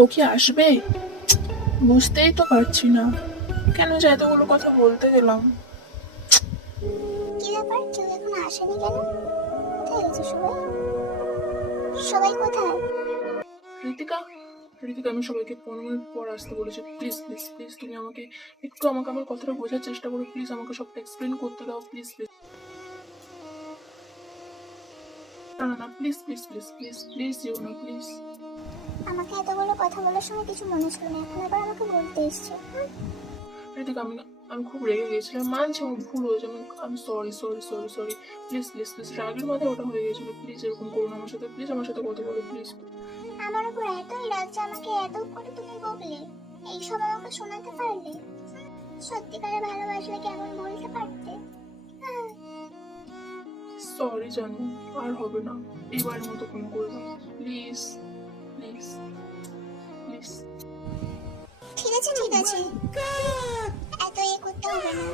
ও কি আসবে? বুঝতেই তো পারছি না কেন যে এতগুলো কথা বলতে গেলাম। কি ব্যাপার, কেউ এখনো আসেনি কেন? কোথায় গেছে সবাই? সবাই কোথায়? ঋতিকা, ঋতিকা, আমি সবাইকে 15 মিনিট পর আসতে বলেছি। প্লিজ প্লিজ প্লিজ তুমি আমাকে একটু আমার কথাটা বোঝার চেষ্টা করো। প্লিজ আমাকে সবটা এক্সপ্লেন করতে দাও। প্লিজ প্লিজ, না না না, please please please please please যেও না প্লিজ। আমাকে এতগুলো কথা বলার সময় কিছু মনে ছিল না, এখন আবার আমাকে বলতে এসছে। ঋতিকা, আমি আমি খুব রেগে গেছিলাম, মানছি আমার ভুল হয়েছে, আমি sorry sorry sorry sorry. Please please please, রাগের মাথায় ওটা হয়ে গেছিল। প্লিজ এরকম করো না আমার সাথে, প্লিজ আমার সাথে কথা বলো প্লিজ। আমার উপর এতই রাগ যে আমাকে এত করে তুমি বকলে, এইসব আমাকে শোনাতে পারলে? সত্যিকারে ভালোবাসলে কেমন বলতে পারতে? হ্যাঁ। সরি জানু, আর হবে না, এবারের মতো ক্ষমা করে দাও প্লিজ প্লিজ প্লিজ। ঠিক আছে ঠিক আছে, এত করতে হবে না।